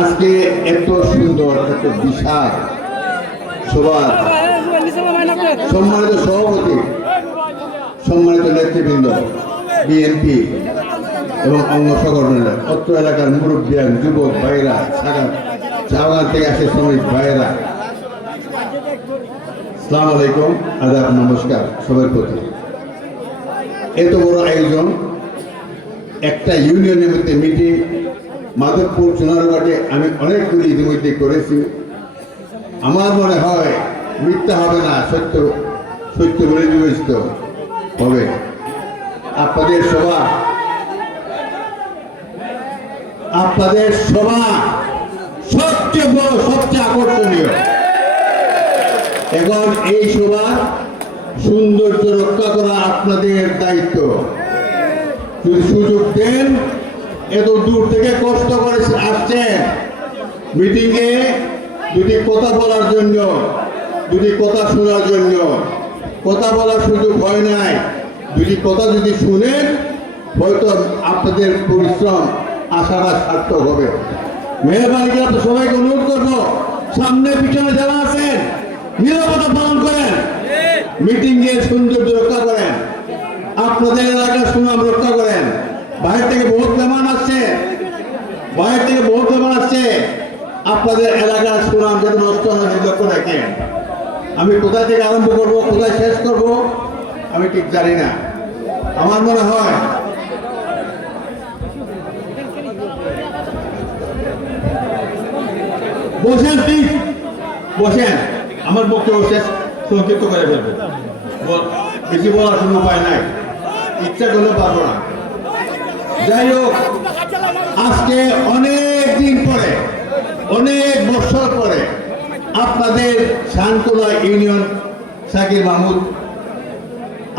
আজকে এত সুন্দর, এত বিশাল সবার সম্মানিত সভাপতি, সম্মানিত নেতৃবৃন্দ বিএনপি এবং অঙ্গ সংগঠনের অত্র এলাকার মুরব্বিয়ান যুবক ভাইরা সাগা চাওয়ান থেকে আসে শ্রমিক ভাইয়েরা। সালাম আলাইকুম, আদাব, নমস্কার, সবার প্রতি। এত বড় আয়োজন, একটা ইউনিয়নের মধ্যে মিটিং মাধবপুর সোনারঘাটে আমি অনেকগুলি ইতিমধ্যে করেছি। আমার মনে হয় মিথ্যা হবে না, সত্য সত্য বলে বিবেচিত হবে। আপনাদের সভা আপনাদের সভা সবচেয়ে বড়, সবচেয়ে আকর্ষণীয়। এখন এই সভার সৌন্দর্য রক্ষা করা আপনাদের দায়িত্ব। যদি সুযোগ দেন এত দূর থেকে কষ্ট করে আসছেন। মিটিংয়ে দুটি কথা বলার জন্য, দুটি কথা শোনার জন্য। কথা বলার সুযোগ হয় নাই। দুটি কথা যদি শুনেন, হয়তো আপনাদের পরিশ্রম আশাটা সার্থক হবে। মেহরবানি করে তো সবাইকে অনুরোধ করব, সামনে পিছনে যারা আছেন, নিরাপত্তা পালন করেন। মিটিং এর সৌন্দর্য রক্ষা করেন। আপনাদের এলাকার সুনাম রক্ষা করেন। বাইরে থেকে বহুত মেহমান আসছে। বাইরে থেকে বহুত মেহমান আসছে। আপনাদের এলাকার সুনাম যাতে নষ্ট হয় রাখেন। আমি কোথায় থেকে আরম্ভ করব, কোথায় শেষ করব, আমি ঠিক জানি না। আমার মনে হয়, বসেন প্লিজ বসেন। আমার বক্তব্য শেষ, সংক্ষিপ্ত করে ফেলব। বল- বেশি বলার কোনো উপায় নাই। ইচ্ছা করলে পারব না। যাই হোক, আজকে অনেক দিন পরে, অনেক বছর পরে আপনাদের শান্তলা ইউনিয়ন শাকির মাহমুদ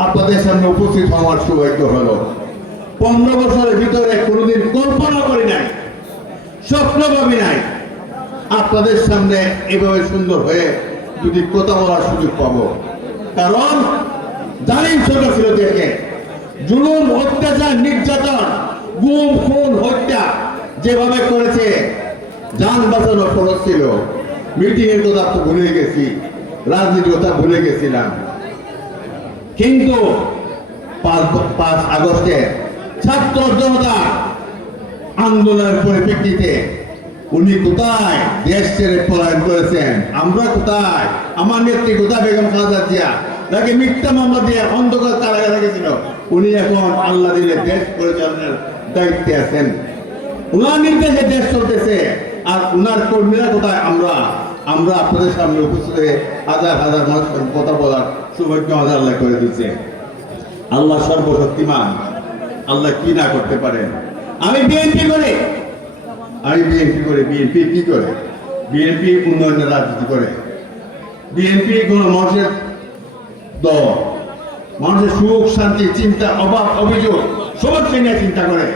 আপনাদের সামনে উপস্থিত হওয়ার সৌভাগ্য হলো। পনেরো বছরের ভিতরে কোনোদিন কল্পনা করি নাই স্বপ্ন ভাবি নাই, আপনাদের সামনে এভাবে সুন্দর হয়ে যদি কথা বলার সুযোগ পাবো। কারণ জালিম ছোট ছিল দেখে জুলুম, অত্যাচার, নির্যাতন গুম, খুন, হত্যা যেভাবে করেছে, যান বাঁচানো খরচ ছিল। মিটিং এর কথা তো ভুলে গেছি, রাজনীতির কথা ভুলে গেছিলাম। কিন্তু পাঁচ আগস্টে ছাত্র জনতা আন্দোলনের পরিপ্রেক্ষিতে উনি কোথায় দেশ ছেড়ে পলায়ন করেছেন? আমরা কোথায়? আমার নেত্রী কোথায়, বেগম খালেদা জিয়া? তাকে মিথ্যা মামলা দিয়ে অন্ধকার কারাগারে গেছিল? উনি এখন আল্লাহ দিলে দেশ পরিচালনার দায়িত্বে আছেন। উনার নির্দেশে দেশ চলতেছে আর উনার কর্মীরা কোথায়? আমরা আমরা আপনাদের সামনে উপস্থিত হয়ে হাজার হাজার মানুষের কথা বলার সৌভাগ্য আমাদের আল্লাহ করে দিচ্ছে আল্লাহ সর্বশক্তিমান। আল্লাহ কি না করতে পারেন আমি বিএনপি করে। আমি বিএনপি করে। বিএনপি কি করে? বিএনপি উন্নয়নের রাজনীতি করে। বিএনপি কোন মানুষের দল, মানুষের সুখ, শান্তি, চিন্তা, অভাব, অভিযোগ সমস্ত নিয়ে চিন্তা করে।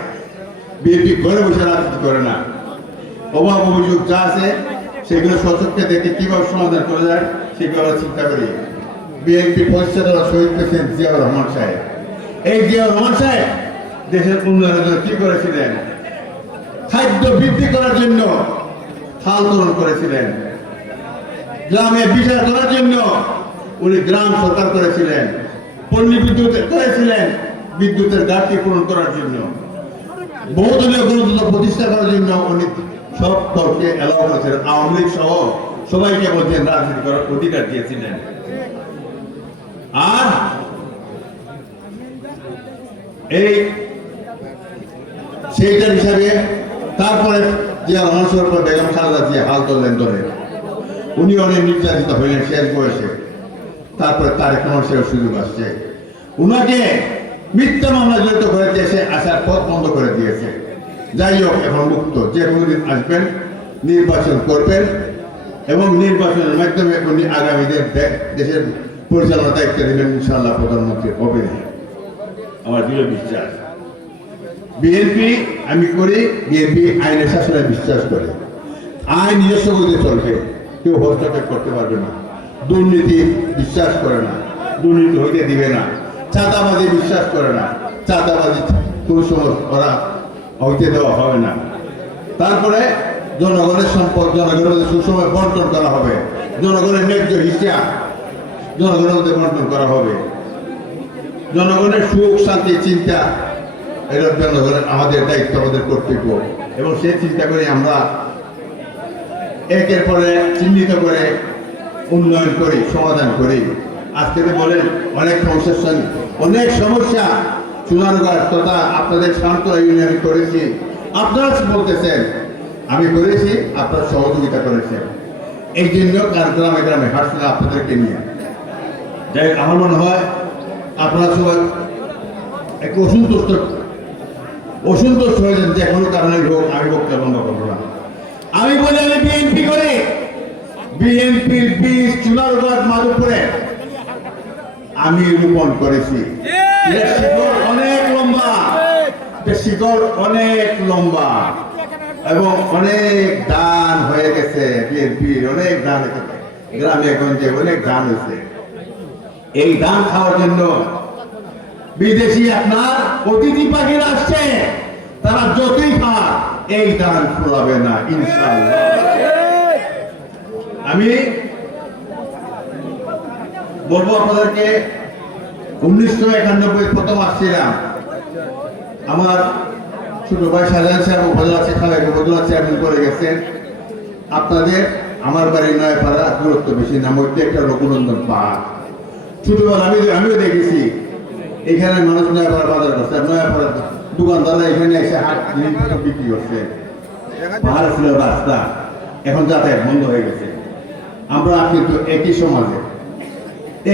বিএনপি ঘরে বসে রাজনীতি করে না। অভাব অভিযোগ যা আছে, সেগুলো সচক্ষে দেখে কীভাবে সমাধান করা যায়, সেগুলো চিন্তা করি। বিএনপি প্রতিষ্ঠাতা শহীদ প্রেসিডেন্ট জিয়াউর রহমান সাহেব। এই জিয়াউর রহমান সাহেব দেশের উন্নয়নের জন্য কি করেছিলেন? খাদ্য বৃদ্ধি করার জন্য খাল তরণ করেছিলেন। গ্রামে বিচার করার জন্য উনি গ্রাম সরকার করেছিলেন। পল্লী বিদ্যুৎ করেছিলেন বিদ্যুতের ঘাটতি পূরণ করার জন্য। বহুদলীয় গণতন্ত্র প্রতিষ্ঠা করার জন্য উনি সব দলকে এলাও করেছিলেন আওয়ামী লীগ সহ সবাইকে বলছেন, রাজনীতি করার অধিকার দিয়েছিলেন আর এই সেইটার হিসাবে তারপরে যে রহমান পর বেগম খালেদা জিয়া হাল তুললেন ধরে। উনি অনেক নির্যাতিত হইলেন শেষ বয়সে। তারপরে তার এখন সেও সুযোগ আসছে। উনাকে মিথ্যা মামলা জড়িত করে দেশে আসার পথ বন্ধ করে দিয়েছে। যাই হোক, এখন মুক্ত। যে কোনোদিন আসবেন, নির্বাচন করবেন, এবং নির্বাচনের মাধ্যমে উনি আগামী দিন দেশের পরিচালনা দায়িত্ব দেবেন ইনশাল্লাহ প্রধানমন্ত্রী হবে আমার দৃঢ় বিশ্বাস। বিএনপি, আমি করি, বিএনপি আইনের শাসনে বিশ্বাস করে। আইন নিজস্ব গতিতে চলবে। কেউ হস্তক্ষেপ করতে পারবে না। দুর্নীতি বিশ্বাস করে না। দুর্নীতি হইতে দিবে না। চাঁদাবাজি বিশ্বাস করে না। চাঁদাবাজি সময় করা হইতে দেওয়া হবে না। তারপরে জনগণের সম্পদ, জনগণের সুসময় বন্টন করা হবে। জনগণের ন্যায্য হিসাব জনগণের মধ্যে বন্টন করা হবে। জনগণের সুখ, শান্তি, চিন্তা এটা জনগণের আমাদের দায়িত্ব, আমাদের কর্তব্য। এবং সেই চিন্তা করে আমরা একের পরে চিহ্নিত করে উন্নয়ন করি, সমাধান করি। আজকে বলেন, অনেক সমস্যা অনেক সমস্যা চুনারগড় তথা আপনাদের শান্ত ইউনিয়ন করেছি। আপনারা বলতেছেন? আমি করেছি, আপনার সহযোগিতা করেছেন। এই জন্য কার গ্রামে গ্রামে হাঁটছিলাম আপনাদেরকে নিয়ে। যাই আমার মনে হয় আপনারা সবাই একটু অসন্তুষ্ট। অসন্তুষ্ট হয়েছেন যে কোনো কারণে হোক আমি বক্তব্য বন্ধ করব না। আমি বলি আমি বিএনপি করে। বিএনপির বীজ চুনারগড় মাধবপুরে আমি রোপণ করেছি। শিকড় অনেক লম্বা। শিকড় অনেক লম্বা। এবং অনেক দান হয়ে গেছে বিএনপির অনেক দান হয়েছে গ্রামে গঞ্জে অনেক দান হয়েছে। এই ধান খাওয়ার জন্য বিদেশি আপনার অতিথি পাখিরা আসছে তারা যতই খাক এই ধান ফুরাবে না ইনশাল্লাহ আমি বলব আপনাদেরকে, উনিশশো একানব্বই প্রথম আসছিলাম। আমার ছোট ভাই শাহজাহান সাহেব উপজেলা শিক্ষালয় উপজেলা চেয়ারম্যান করে গেছেন। আপনাদের, আমার বাড়ি নয়পাড়া, দূরত্ব বেশি না, মধ্যে একটা রঘুনন্দন পাহাড়। ছোটবেলা আমি আমিও দেখেছি। এখানে মানুষ নয়াপাড়া বাজার করছে নয়াপাড়া দোকানদাররা এখানে এসে হাট বিক্রি করছে। পাহাড় ছিল রাস্তা, এখন যাতায়াত বন্ধ হয়ে গেছে। আমরা কিন্তু একই সমাজে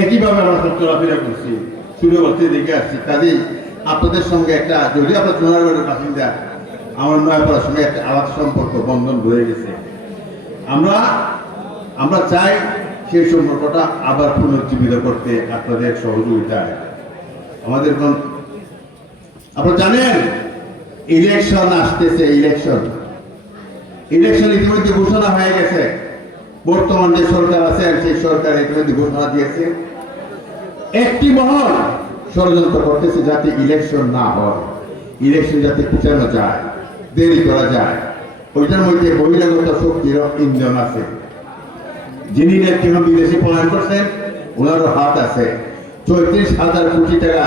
একইভাবে আমরা সব চলাফেরা করছি? শুরু করতে দেখে আসছি। কাজেই আপনাদের সঙ্গে একটা যদি আপনার চুনারগড়ের বাসিন্দা, আমার নয়াপাড়ার সঙ্গে একটা আলাদা সম্পর্ক বন্ধন রয়ে গেছে। আমরা আমরা চাই সেই সম্পর্কটা আবার পুনর্জীবিত করতে আপনাদের সহযোগিতায় আমাদের কোন, আপনারা জানেন ইলেকশন আসতেছে ইলেকশন ইলেকশন ইতিমধ্যে ঘোষণা হয়ে গেছে। বর্তমান যে সরকার আছে সেই সরকার ইতিমধ্যে ঘোষণা দিয়েছে, একটি মহল ষড়যন্ত্র করতেছে যাতে ইলেকশন না হয়। ইলেকশন যাতে পিছানো যায়, দেরি করা যায়। ওইটার মধ্যে বহিরাগত শক্তির ইন্ধন আছে। যিনি নেত্রী বিদেশে পলায়ন করছেন, ওনারও হাত আছে। চৌত্রিশ হাজার কোটি টাকা,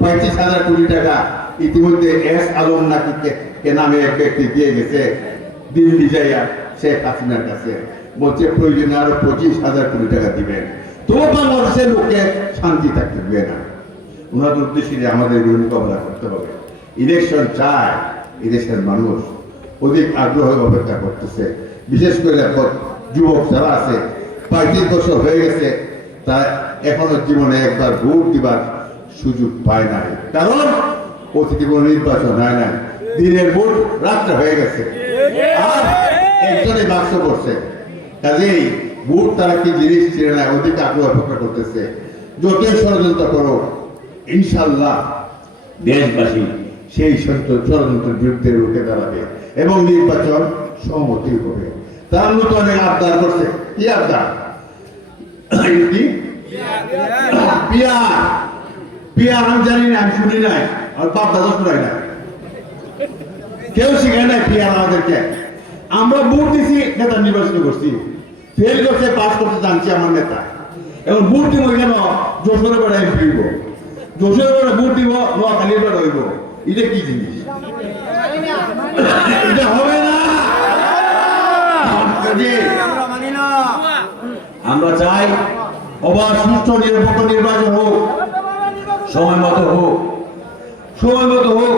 পঁয়ত্রিশ হাজার কোটি টাকা ইতিমধ্যে এস আলম নাকি নামে এক ব্যক্তি দিয়ে গেছে, দিল্লি যাইয়া শেখ হাসিনার কাছে। বলছে প্রয়োজনে আরও পঁচিশ হাজার কোটি টাকা দিবেন। তো বাংলাদেশের লোককে শান্তি থাকতে দেবে না। ওনার উদ্দেশ্যে যে আমাদের এগুলো করতে হবে। ইলেকশন চায় এদেশের মানুষ। অধিক আগ্রহ অপেক্ষা করতেছে। বিশেষ করে এখন যুবক যারা আছে, পঁয়ত্রিশ বছর হয়ে গেছে তা এখনও জীবনে একবার ভোট দিবার সুযোগ পায় না কারণ অতিথি কোনো নির্বাচন হয় না দিনের ভোট রাত্রে হয়ে গেছে। আর একজনে বাক্স করছে কাজেই ভোট তারা কি জিনিস ছিল না অধিক আগ্রহ অপেক্ষা করতেছে। যতই ষড়যন্ত্র করো ইনশাল্লাহ দেশবাসী সেই ষড়যন্ত্র ষড়যন্ত্রের বিরুদ্ধে রুখে দাঁড়াবে এবং নির্বাচন সহমতি হবে। তার মতো অনেক আবদার করছে। কি আবদার? কি? পিয়ার। পিয়ার, আমি জানি না, আমি শুনি নাই। আর বাপ দাদা শোনাই নাই। কেউ শিখায় নাই পিয়ার আমাদেরকে। আমরা ভোট দিছি, নেতা নির্বাচন করছি। ফেল করছে পাস করতে জানছি আমার নেতা। এবং ভোট দিব কেন? যশোরের বেড়া এমপি হইব যশোরের বেড়া ভোট দিব, নোয়াখালীর বেড়া হইব। এটা কি জিনিস? এটা হবে না। আমরা চাই অবাধ, সুষ্ঠু নিরপেক্ষ নির্বাচন হোক, সময় মতো হোক, সময় মতো হোক।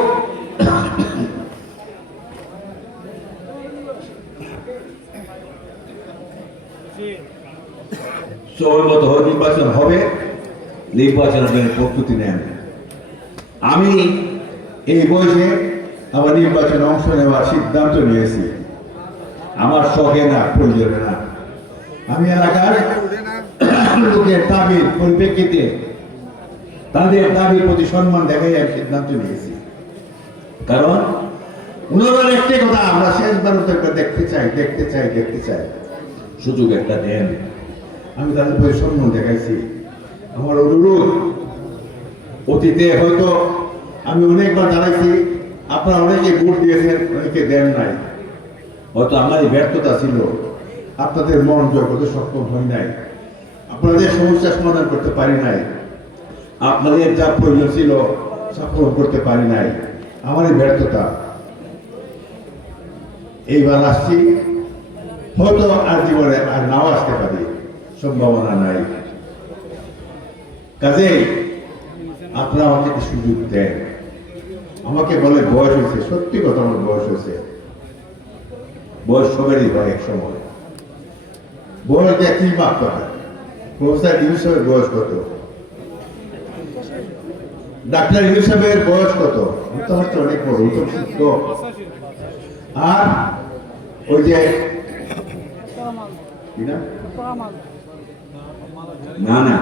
সময় নির্বাচন হবে নির্বাচনের প্রস্তুতি নেন। আমি এই বয়সে আমার নির্বাচনে অংশ নেওয়ার সিদ্ধান্ত নিয়েছি। আমার শখে না, প্রয়োজনে না। আমি এলাকার লোকের দাবির পরিপ্রেক্ষিতে তাদের দাবির প্রতি সম্মান দেখাই আমি সিদ্ধান্ত নিয়েছি। কারণ উনার একটাই কথা আমরা শেষবার দেখতে চাই দেখতে চাই দেখতে চাই। সুযোগ একটা দেন। আমি তাদের সম্মান দেখাইছি। আমার অনুরোধ, অতীতে হয়তো আমি অনেকবার দাঁড়াইছি আপনারা অনেকে ভোট দিয়েছেন, অনেকে দেন নাই। হয়তো আমার এই ব্যর্থতা ছিল, আপনাদের মন জয় করতে সক্ষম হই নাই। আপনাদের সমস্যা সমাধান করতে পারি নাই। আপনাদের যা প্রয়োজন ছিল সফল করতে পারি নাই। আমার এই ব্যর্থতা। এইবার আসছি। হয়তো আর জীবনে আর নাও আসতে পারি, সম্ভাবনা নাই। কাজেই আপনারা আমাকে সুযোগ দেন। আমাকে বলে বয়স হয়েছে, সত্যি কথা আমার বয়স হয়েছে। বয়স সবেরই হয় এক সময়। বয়স দিয়ে কি হয় প্রফেসর ইউনুস বয়স কত? ডাক্তার ইউনুস বয়স কত? অনেক বড় আর ওই যে না না। না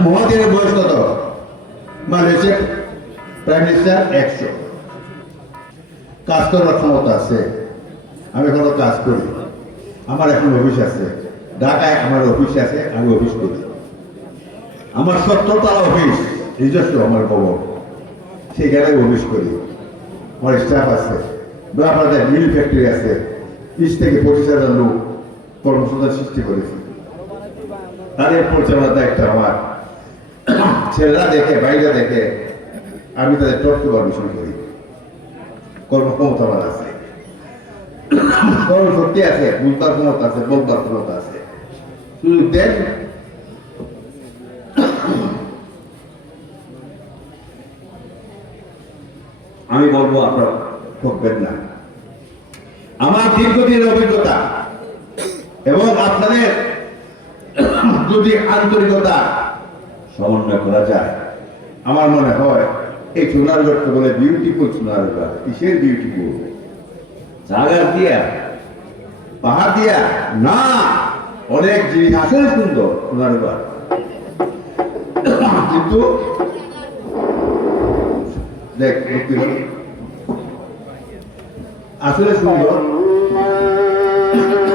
মহাদিনের বয়স কত? হচ্ছে প্রাইম মিনিস্টার একশো। কাজ করার ক্ষমতা আছে। আমি এখনও কাজ করি। আমার এখন অফিস আছে। ঢাকায় আমার অফিস আছে আমি অফিস করি। আমার সত্তরতলা অফিস নিজস্ব আমার খবর সেখানে অফিস করি। আমার স্টাফ আছে। ব্রাপাদের মিল ফ্যাক্টরি আছে। বিশ থেকে পঁচিশ হাজার লোক কর্মসংস্থান সৃষ্টি করেছে। তাদের পরিচালনার দায়িত্ব আমার। ছেলেরা দেখে বাইরে দেখে, আমি তাদের তথ্য পারমিশন করি। কর্মক্ষমতা আমার আছে। কর্মশক্তি আছে বুঝবার ক্ষমতা আছে, বলবার ক্ষমতা আছে। শুধু দেন আমি বলব আপনারা ঠকবেন না। দীর্ঘদিনের অভিজ্ঞতা এবং আপনাদের যদি আন্তরিকতা সমন্বয় করা যায়, আমার মনে হয় এই সোনারগড়কে বলে বিউটিফুল সোনারগড় কিসের বিউটিফুল জায়গা দিয়া, পাহাড় দিয়া, না, অনেক জিনিস আসলে সুন্দর সোনারগড় কিন্তু দেখ মুক্তি হল। আসলে সুন্দর